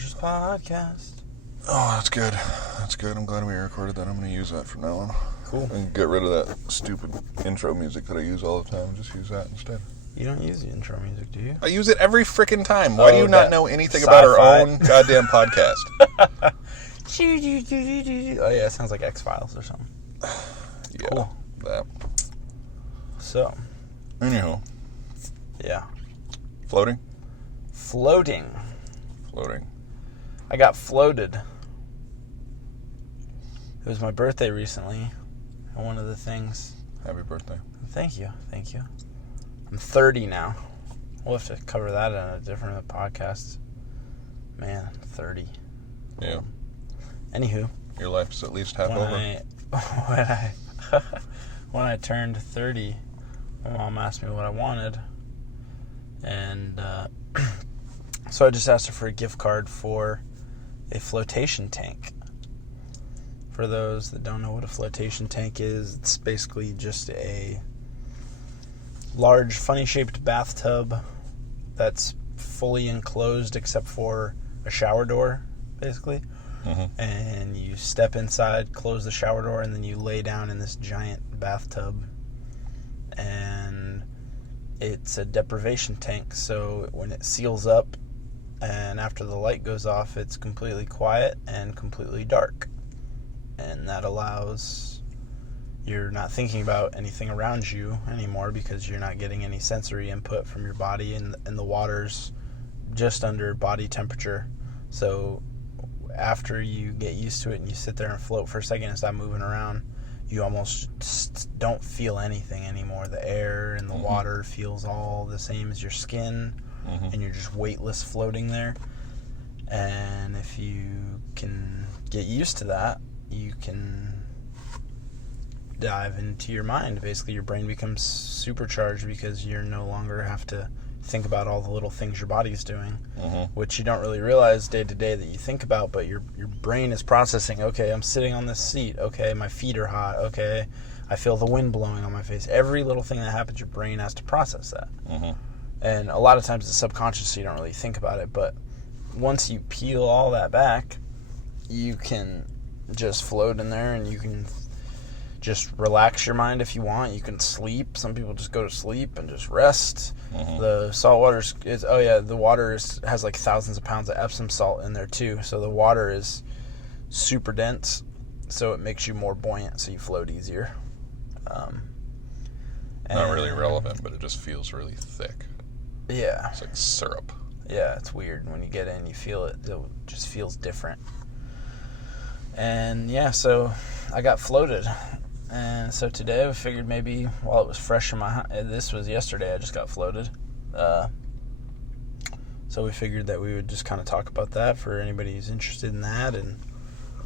Precious Podcast. Oh, that's good. That's good. I'm glad we recorded that. I'm going to use that from now on. Cool. And get rid of that stupid intro music that I use all the time. Just use that instead. You don't use the intro music, do you? I use it every freaking time. Why do you not know anything about our sci-fi. own goddamn podcast? Oh, yeah, it sounds like X-Files or something. Yeah, cool. That. So. Anyhow. Yeah. Floating. I got floated. It was my birthday recently. And one of the things... Happy birthday. Thank you. I'm 30 now. We'll have to cover that in a different podcast. Man, 30. Yeah. Anywho. Your life's at least half over. When I turned 30, my mom asked me what I wanted. And so I just asked her for a gift card for a flotation tank. For those that don't know what a flotation tank is, it's basically just a large, funny-shaped bathtub that's fully enclosed except for a shower door, basically. Mm-hmm. And you step inside, close the shower door, and then you lay down in this giant bathtub. And it's a deprivation tank, so when it seals up and after the light goes off, it's completely quiet and completely dark. And that allows... You're not thinking about anything around you anymore because you're not getting any sensory input from your body, and the water's just under body temperature. So after you get used to it and you sit there and float for a second and stop moving around, you almost don't feel anything anymore. The air and the mm-hmm. water feels all the same as your skin, mm-hmm. and you're just weightless floating there. And if you can get used to that, you can dive into your mind. Basically, your brain becomes supercharged because you no longer have to think about all the little things your body's doing, mm-hmm. which you don't really realize day to day that you think about, but your brain is processing, okay, I'm sitting on this seat, okay, my feet are hot, okay, I feel the wind blowing on my face. Every little thing that happens, your brain has to process that. Mm-hmm. And a lot of times it's subconscious, so you don't really think about it, but once you peel all that back, you can just float in there and you can just relax your mind if you want. You can sleep. Some people just go to sleep and just rest. Mm-hmm. The salt water the water has like thousands of pounds of Epsom salt in there too. So the water is super dense, so it makes you more buoyant, so you float easier. Not really relevant, but it just feels really thick. Yeah. It's like syrup. Yeah, it's weird. When you get in, you feel it. It just feels different. And yeah, so I got floated. And so today we figured maybe while it was fresh in this was yesterday, I just got floated. So we figured that we would just kind of talk about that for anybody who's interested in that, and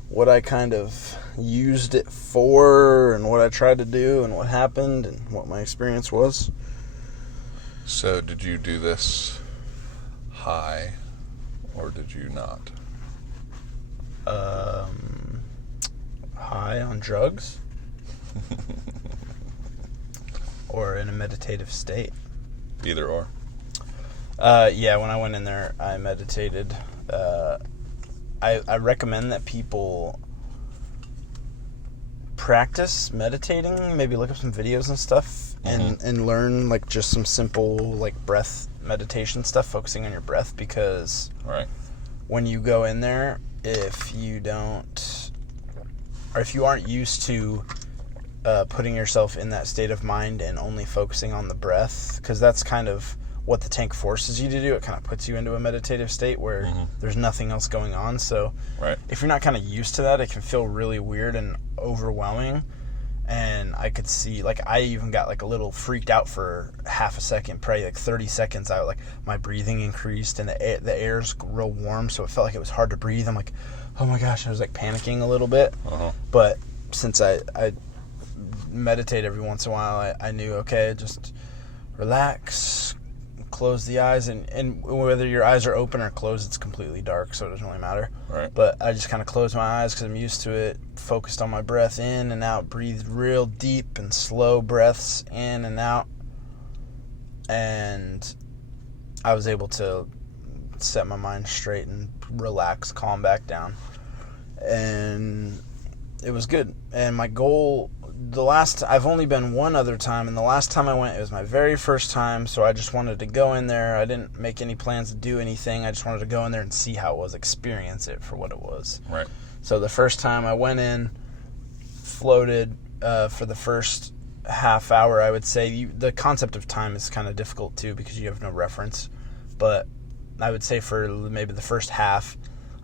what I kind of used it for, and what I tried to do, and what happened, and what my experience was. So did you do this high, or did you not? High on drugs? Or in a meditative state? Either or. Yeah, when I went in there, I meditated. I recommend that people practice meditating, maybe look up some videos and stuff, mm-hmm. and learn like just some simple like breath meditation stuff, focusing on your breath, because right. when you go in there, if you aren't used to putting yourself in that state of mind and only focusing on the breath, because that's kind of what the tank forces you to do. It kind of puts you into a meditative state where mm-hmm. there's nothing else going on. So right. if you're not kind of used to that, it can feel really weird and overwhelming. And I could see, like, I even got like a little freaked out for half a second, probably like 30 seconds out. Like my breathing increased and the air's real warm, so it felt like it was hard to breathe. I'm like, oh my gosh, I was like panicking a little bit. Uh-huh. But since I meditate every once in a while, I knew, okay, just relax, close the eyes, and whether your eyes are open or closed, it's completely dark, so it doesn't really matter. Right. But I just kind of closed my eyes because I'm used to it, focused on my breath in and out, breathed real deep and slow breaths in and out, and I was able to set my mind straight and relax, calm back down. And it was good. And my goal, I've only been one other time, and the last time I went, it was my very first time, so I just wanted to go in there. I didn't make any plans to do anything. I just wanted to go in there and see how it was, experience it for what it was. Right. So the first time I went in, floated for the first half hour, I would say. The concept of time is kind of difficult too because you have no reference, but I would say for maybe the first half,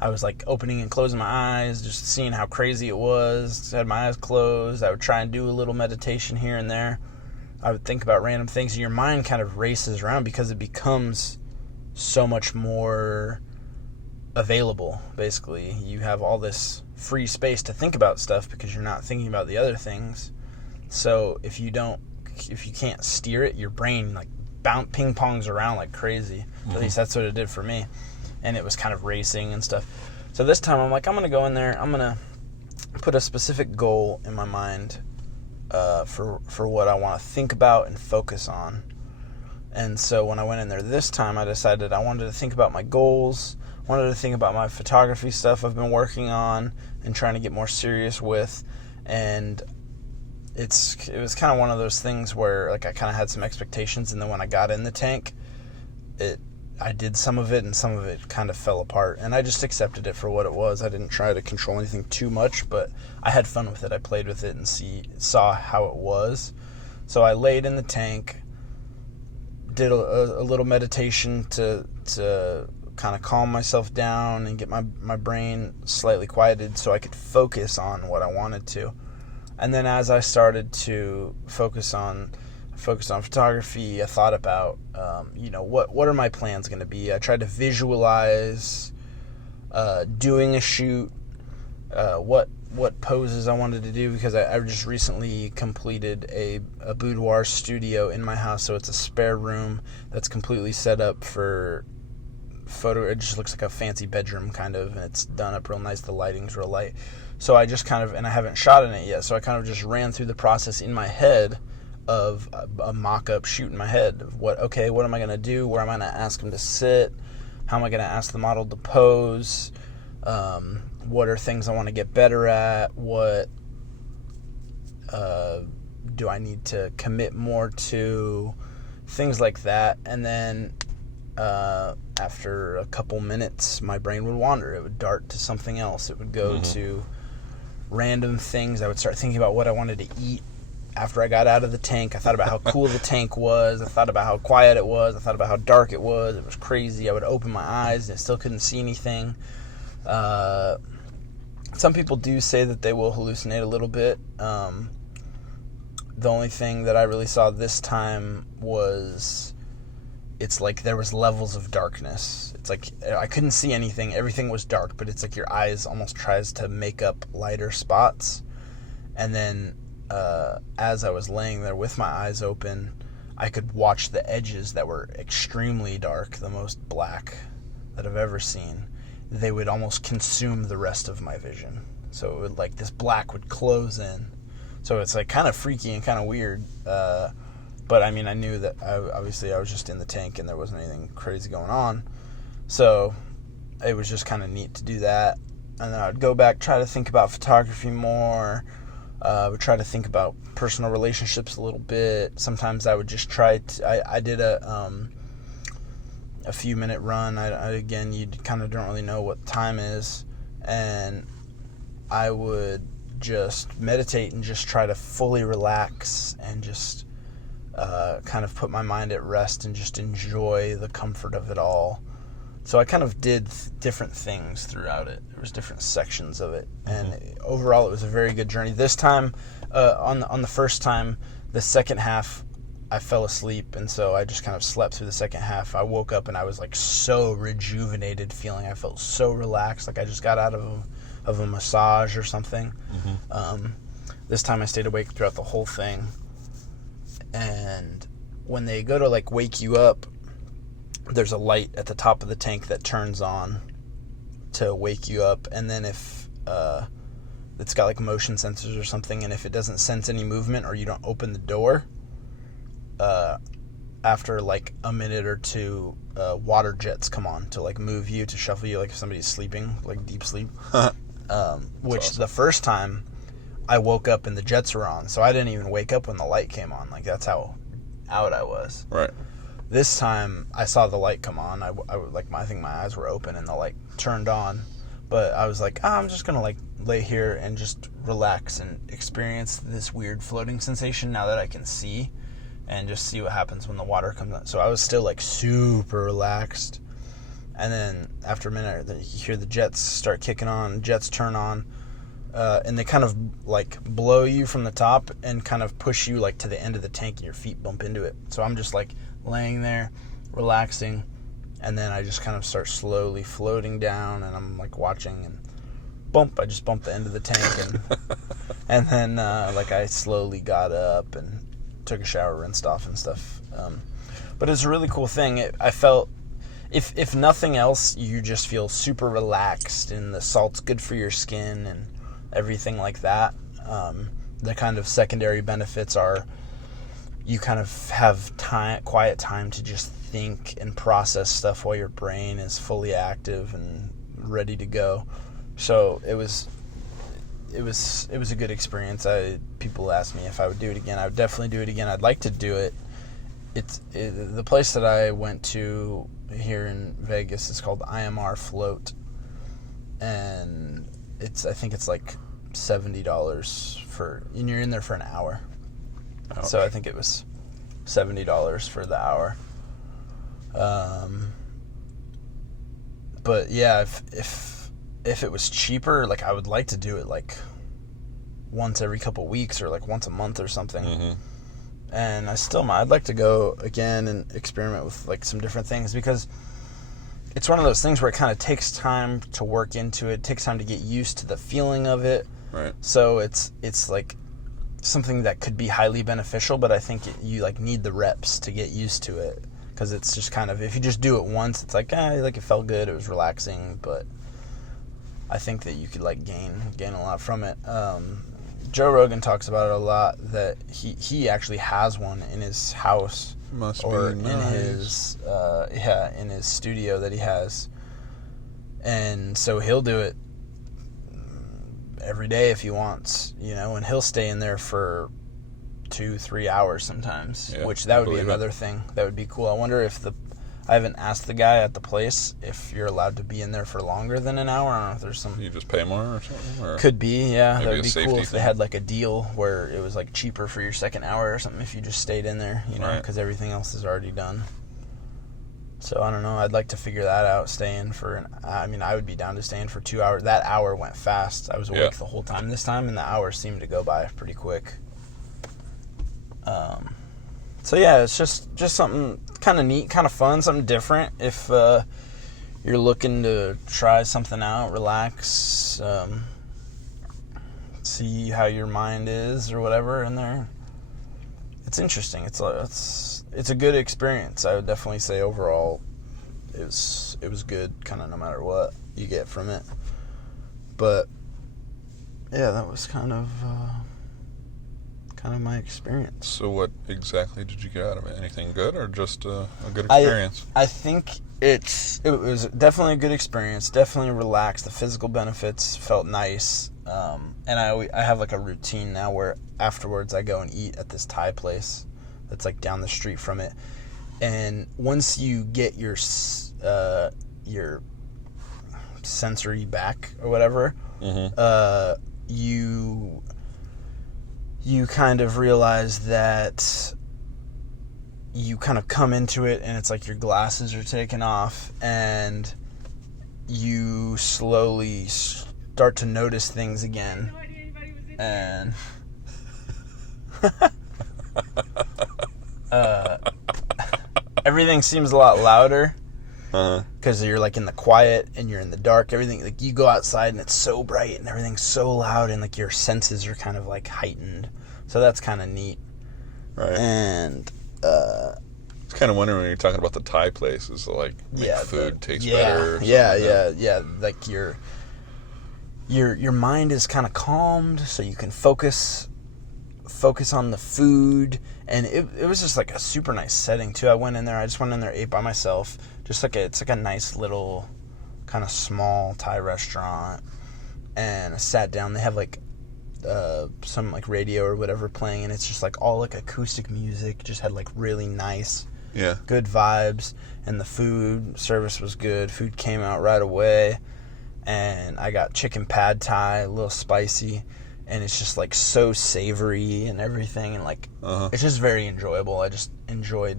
I was like opening and closing my eyes, just seeing how crazy it was. I had my eyes closed. I would try and do a little meditation here and there. I would think about random things, and your mind kind of races around because it becomes so much more available. Basically, you have all this free space to think about stuff because you're not thinking about the other things. So if you can't steer it, your brain like ping pongs around like crazy. Mm-hmm. At least that's what it did for me. And it was kind of racing and stuff. So this time I'm like, I'm going to go in there. I'm going to put a specific goal in my mind for what I want to think about and focus on. And so when I went in there this time, I decided I wanted to think about my goals, wanted to think about my photography stuff I've been working on and trying to get more serious with. And it was kind of one of those things where like I kind of had some expectations, and then when I got in the tank, I did some of it, and some of it kind of fell apart, and I just accepted it for what it was. I didn't try to control anything too much, but I had fun with it. I played with it and saw how it was. So I laid in the tank, did a little meditation to kind of calm myself down and get my brain slightly quieted so I could focus on what I wanted to. And then as I started to focus on photography, I thought about, what are my plans going to be? I tried to visualize doing a shoot, what poses I wanted to do, because I just recently completed a boudoir studio in my house, so it's a spare room that's completely set up for photo. It just looks like a fancy bedroom kind of, and it's done up real nice. The lighting's real light. So I just and I haven't shot in it yet, so I kind of just ran through the process in my head of a mock-up shoot in my head of what am I going to do, where am I going to ask him to sit, how am I going to ask the model to pose, what are things I want to get better at, what do I need to commit more to, things like that. And then after a couple minutes, my brain would wander. It would dart to something else. It would go to random things. I would start thinking about what I wanted to eat after I got out of the tank. I thought about how cool the tank was. I thought about how quiet it was. I thought about how dark it was. It was crazy. I would open my eyes and I still couldn't see anything. Some people do say that they will hallucinate a little bit. The only thing that I really saw this time was it's like there was levels of darkness. It's like I couldn't see anything. Everything was dark, but it's like your eyes almost tries to make up lighter spots. And then as I was laying there with my eyes open, I could watch the edges that were extremely dark, the most black that I've ever seen. They would almost consume the rest of my vision. So it would, like, this black would close in. So it's like kind of freaky and kind of weird. But I mean, I knew that obviously I was just in the tank and there wasn't anything crazy going on. So it was just kind of neat to do that. And then I would go back, try to think about photography more. Would try to think about personal relationships a little bit. Sometimes I would just try to, I did a few minute run. Again, you kind of don't really know what time is. And I would just meditate and just try to fully relax and just kind of put my mind at rest and just enjoy the comfort of it all. So I kind of did different things throughout it. There was different sections of it, and overall it was a very good journey. This time, on the first time, the second half, I fell asleep, and so I just kind of slept through the second half. I woke up and I was like so rejuvenated, feeling I felt so relaxed, like I just got out of a massage or something. This time I stayed awake throughout the whole thing, and when they go to like wake you up, there's a light at the top of the tank that turns on to wake you up, and then if it's got like motion sensors or something, and if it doesn't sense any movement or you don't open the door, after like a minute or two, water jets come on to like move you, to shuffle you, like if somebody's sleeping, like deep sleep. Which awesome. The first time I woke up and the jets were on, so I didn't even wake up when the light came on. Like that's how out I was. Right. This time I saw the light come on. I think my eyes were open and the light turned on, but I was like, I'm just gonna like lay here and just relax and experience this weird floating sensation now that I can see, and just see what happens when the water comes on. So I was still like super relaxed, and then after a minute you hear the jets start kicking on, jets turn on, and they kind of like blow you from the top and kind of push you like to the end of the tank, and your feet bump into it. So I'm just like laying there relaxing, and then I just kind of start slowly floating down, and I'm like watching, and I just bumped the end of the tank, and then like I slowly got up and took a shower, rinsed off and stuff. But it's a really cool thing. I felt, if nothing else, you just feel super relaxed, and the salt's good for your skin and everything like that. The kind of secondary benefits are you kind of have quiet time to just think and process stuff while your brain is fully active and ready to go. So it was a good experience. People ask me if I would do it again. I would definitely do it again. I'd like to do it. The place that I went to here in Vegas is called IMR Float, and I think it's like $70 and you're in there for an hour. Ouch. So I think it was $70 for the hour. But yeah, if it was cheaper, like I would like to do it like once every couple weeks or like once a month or something. Mm-hmm. And I'd like to go again and experiment with like some different things, because it's one of those things where it kind of takes time to work into it. It takes time to get used to the feeling of it. Right. So it's like something that could be highly beneficial, but I think you like need the reps to get used to it, because it's just kind of, if you just do it once, it's like like it felt good, it was relaxing, but I think that you could like gain a lot from it. Joe Rogan talks about it a lot, that he actually has one in his house. Must or be nice. In his studio that he has, and so he'll do it every day if he wants, and he'll stay in there for 2-3 hours sometimes. Yeah, Which that would be another thing that would be cool. I wonder if I haven't asked the guy at the place if you're allowed to be in there for longer than an hour. I don't know if there's some... You just pay more or something? Or could be, yeah. That would be cool if thing. they had like a deal where it was like cheaper for your second hour or something if you just stayed in there, because everything else is already done. So I don't know. I'd like to figure that out, staying for I would be down to staying for 2 hours. That hour went fast. I was awake the whole time this time, and the hour seemed to go by pretty quick. So yeah, it's just something kind of neat, kind of fun, something different. If you're looking to try something out, relax, see how your mind is or whatever in there, it's interesting. It's a good experience. I would definitely say overall it was good, kind of no matter what you get from it. But yeah, that was kind of my experience. So what exactly did you get out of it? Anything good, or just a good experience? I think it was definitely a good experience. Definitely relaxed. The physical benefits felt nice. And I have like a routine now where afterwards I go and eat at this Thai place that's like down the street from it. And once you get your sensory back or whatever, Mm-hmm. you kind of realize that you kind of come into it and it's like your glasses are taken off, and you slowly start to notice things again. And everything seems a lot louder because you're like in the quiet and you're in the dark. Everything, like you go outside and it's so bright and everything's so loud, and like your senses are kind of like heightened. So that's kind of neat. Right. And it's kind of wondering when you're talking about the Thai places, like food tastes better. Or yeah. Like your mind is kind of calmed, so you can focus focus on the food, and it was just like a super nice setting too. I just went in there, ate by myself, just like it's like a nice little kind of small Thai restaurant, and I sat down. They have like some like radio or whatever playing, and it's just like all like acoustic music, just had like really nice good vibes, and the food service was good. Food came out right away, and I got chicken pad thai, a little spicy, and it's just like so savory and everything, and like it's just very enjoyable. I just enjoy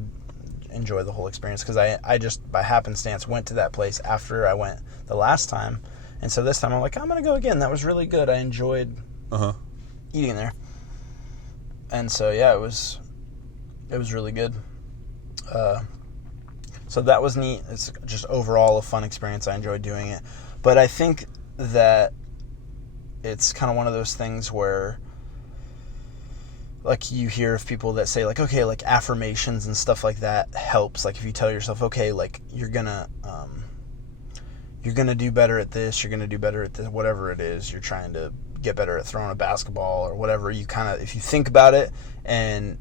the whole experience, because I just by happenstance went to that place after I went the last time, and so this time I'm like, I'm gonna go again. That was really good. I enjoyed eating there, and so yeah, it was really good. So that was neat. It's just overall a fun experience. I enjoyed doing it, but I think that it's kind of one of those things where, like, you hear of people that say, like, okay, like, affirmations and stuff like that helps. Like, if you tell yourself, okay, like, you're gonna do better at this, you're gonna do better at this, whatever it is, you're trying to get better at throwing a basketball or whatever, you kind of, if you think about it and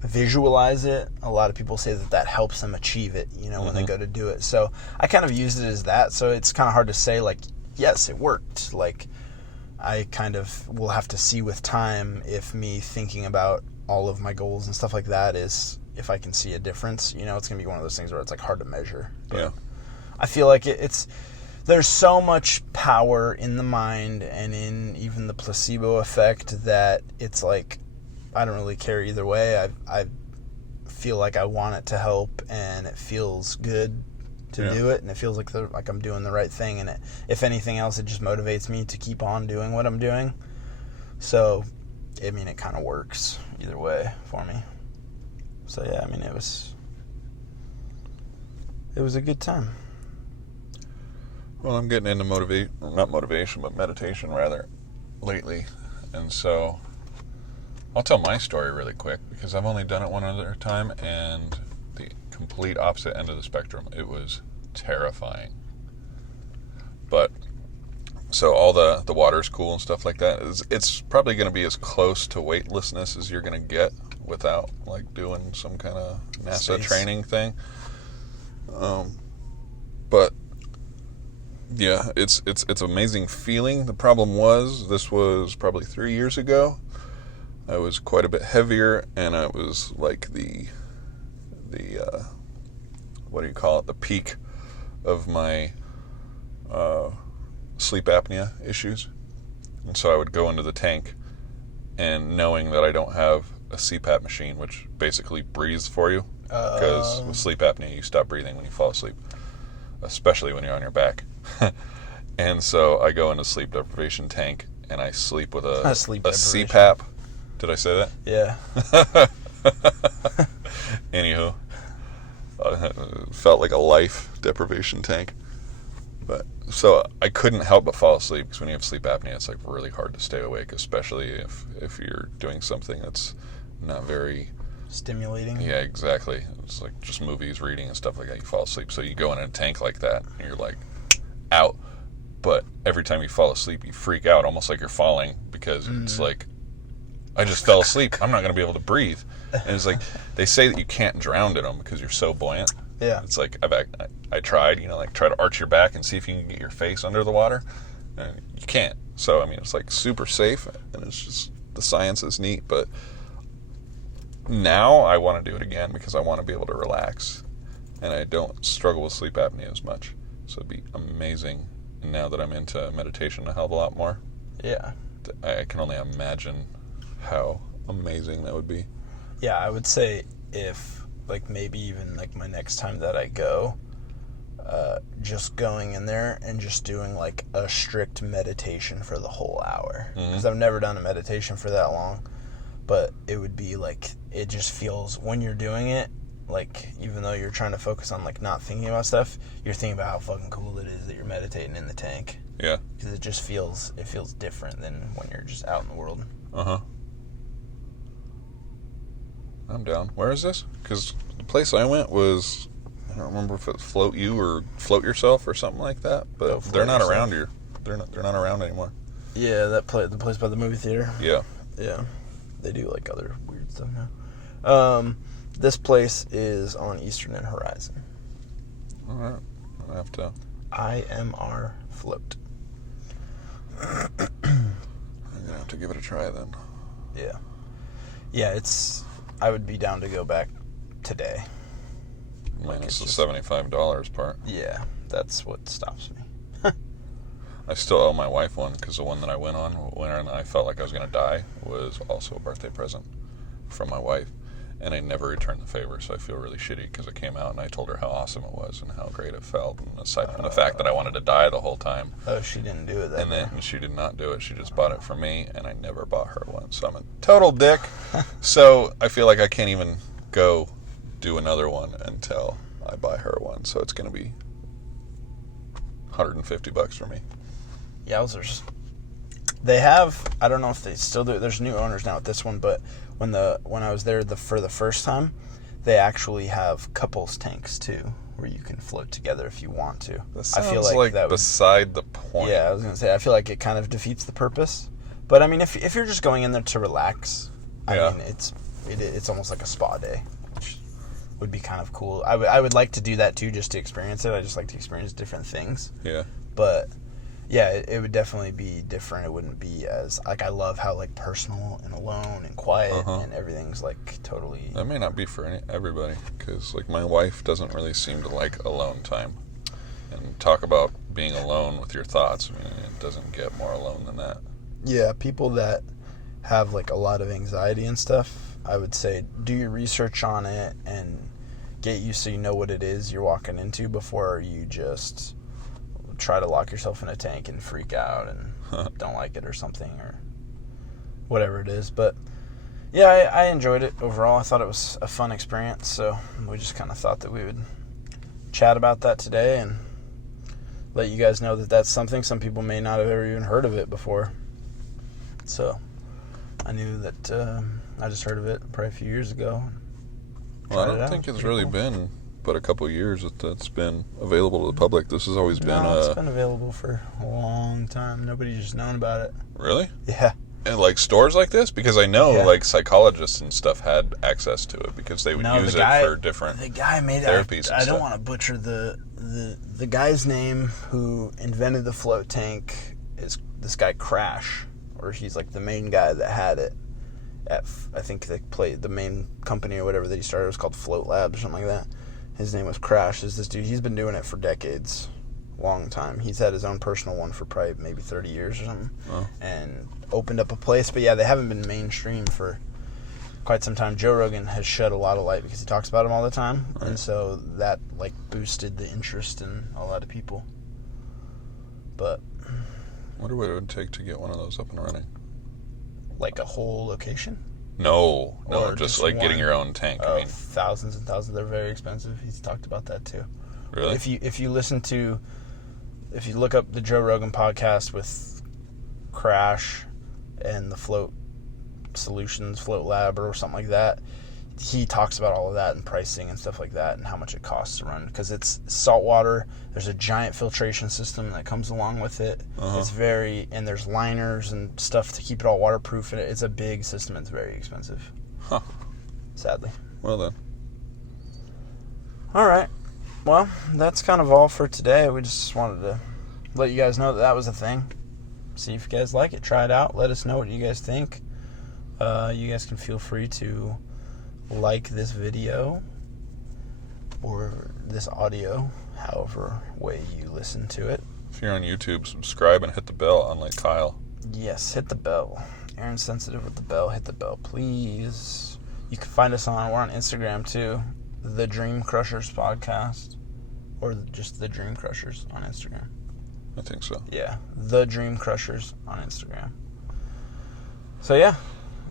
visualize it, a lot of people say that helps them achieve it, when they go to do it. So I kind of used it as that. So it's kind of hard to say, like, yes, it worked. Like, I kind of will have to see with time if me thinking about all of my goals and stuff like that is, if I can see a difference. It's going to be one of those things where it's like hard to measure. But I feel like there's so much power in the mind and in even the placebo effect that it's like, I don't really care either way. I feel like I want it to help, and it feels good to do it, and it feels like I'm doing the right thing, and if anything else, it just motivates me to keep on doing what I'm doing. So, I mean, it kind of works either way for me. So yeah, I mean, it was a good time. Well, I'm getting into meditation rather, lately, and so I'll tell my story really quick, because I've only done it one other time, and the complete opposite end of the spectrum. It was terrifying. But, so all the water's cool and stuff like that. It's probably going to be as close to weightlessness as you're going to get without, like, doing some kind of NASA training thing. But, yeah, it's an amazing feeling. The problem was, this was probably 3 years ago. I was quite a bit heavier, and I was like the what do you call it? The peak of my sleep apnea issues. And so I would go into the tank, and knowing that I don't have a CPAP machine, which basically breathes for you, because with sleep apnea you stop breathing when you fall asleep, especially when you're on your back. And so I go into sleep deprivation tank, and I sleep with a CPAP. Did I say that? Yeah. Anywho, felt like a life deprivation tank. But so I couldn't help but fall asleep, because when you have sleep apnea, it's like really hard to stay awake, especially if you're doing something that's not very stimulating. Yeah, exactly. It's like just movies, reading, and stuff like that. You fall asleep, so you go in a tank like that, and you're like out. But every time you fall asleep, you freak out, almost like you're falling, because it's like, I just fell asleep. I'm not going to be able to breathe. And it's like, they say that you can't drown in them because you're so buoyant. Yeah. It's like, I tried, like try to arch your back and see if you can get your face under the water. And you can't. So, I mean, it's like super safe, and it's just, the science is neat. But now I want to do it again, because I want to be able to relax. And I don't struggle with sleep apnea as much. So it'd be amazing. And now that I'm into meditation a hell of a lot more. Yeah. I can only imagine how amazing that would be. Yeah, I would say if, like, maybe even, like, my next time that I go, just going in there and just doing, like, a strict meditation for the whole hour. Because I've never done a meditation for that long. But it would be, like, it just feels, when you're doing it, like, even though you're trying to focus on, like, not thinking about stuff, you're thinking about how fucking cool it is that you're meditating in the tank. Yeah. Because it feels different than when you're just out in the world. I'm down. Where is this? Because the place I went was, I don't remember if it's Float You or Float Yourself or something like that, but they're not around here. They're not around anymore. Yeah, the place by the movie theater. Yeah. Yeah. they do like other weird stuff now. This place is on Eastern and Horizon. All right. I have to. IMR Float. I'm gonna have to give it a try then. Yeah. Yeah, I would be down to go back today. Minus the $75 part. Yeah, that's what stops me. I still owe my wife one because the one that I went on when I felt like I was going to die was also a birthday present from my wife. And I never returned the favor, so I feel really shitty because it came out and I told her how awesome it was and how great it felt. And aside from the fact that I wanted to die the whole time. Oh, she didn't do it that way. And then she did not do it. She just bought it for me, and I never bought her one. So I'm a total dick. So I feel like I can't even go do another one until I buy her one. So it's going to be $150 for me. Yowzers. They have, I don't know if they still do it. There's new owners now at this one, but when I was there for the first time, they actually have couples tanks too, where you can float together if you want to. That sounds like that beside the point. Yeah, I was gonna say, I feel like it kind of defeats the purpose. But I mean, if you're just going in there to relax, I mean, it's almost like a spa day, which would be kind of cool. I would like to do that too, just to experience it. I just like to experience different things. Yeah. But yeah, it would definitely be different. It wouldn't be as, like, I love how, like, personal and alone and quiet and everything's, like, totally... That may not be for everybody, because, like, my wife doesn't really seem to like alone time. And talk about being alone with your thoughts. I mean, it doesn't get more alone than that. Yeah, people that have, like, a lot of anxiety and stuff, I would say do your research on it and get used so you know what it is you're walking into before you just... try to lock yourself in a tank and freak out and don't like it or something or whatever it is. But yeah, I enjoyed it overall. I thought it was a fun experience, so we just kind of thought that we would chat about that today and let you guys know that that's something. Some people may not have ever even heard of it before, so I knew that I just heard of it probably a few years ago. Well, I don't think it's really been but a couple of years that's been available to the public. This has always been it's been available for a long time. Nobody's just known about it. Really? Yeah. And like stores like this? Because I know like psychologists and stuff had access to it because they would use it for different therapies. I don't want to butcher the guy's name who invented the float tank is this guy Crash, or he's like the main guy that had it. I think the main company or whatever that he started was called Float Labs or something like that. His name was Crash. Is this dude? He's been doing it for decades, long time. He's had his own personal one for probably maybe 30 years or something, and opened up a place. But yeah, they haven't been mainstream for quite some time. Joe Rogan has shed a lot of light because he talks about them all the time, and so that like boosted the interest in a lot of people. But I wonder what it would take to get one of those up and running. Like a whole location? No, just like getting your own tank. I mean, thousands and thousands. They're very expensive. He's talked about that too. Really? If you look up the Joe Rogan podcast with Crash and the Float Lab or something like that, he talks about all of that and pricing and stuff like that and how much it costs to run, because it's salt water. There's a giant filtration system that comes along with it. And there's liners and stuff to keep it all waterproof, and it's a big system. It's very expensive. Sadly. Well then. All right. Well, that's kind of all for today. We just wanted to let you guys know that was a thing. See if you guys like it. Try it out. Let us know what you guys think. You guys can feel free to like this video or this audio, however way you listen to it. If you're on YouTube, subscribe and hit the bell, unlike Kyle. Yes, hit the bell. Aaron's sensitive with the bell. Hit the bell, please. You can find us we're on Instagram too, The Dream Crushers Podcast, or just The Dream Crushers on Instagram. I think so. Yeah, The Dream Crushers on Instagram. So yeah,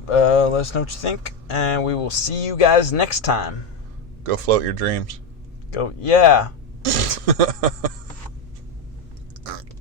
let us know what you think, and we will see you guys next time. Go float your dreams. Go, yeah.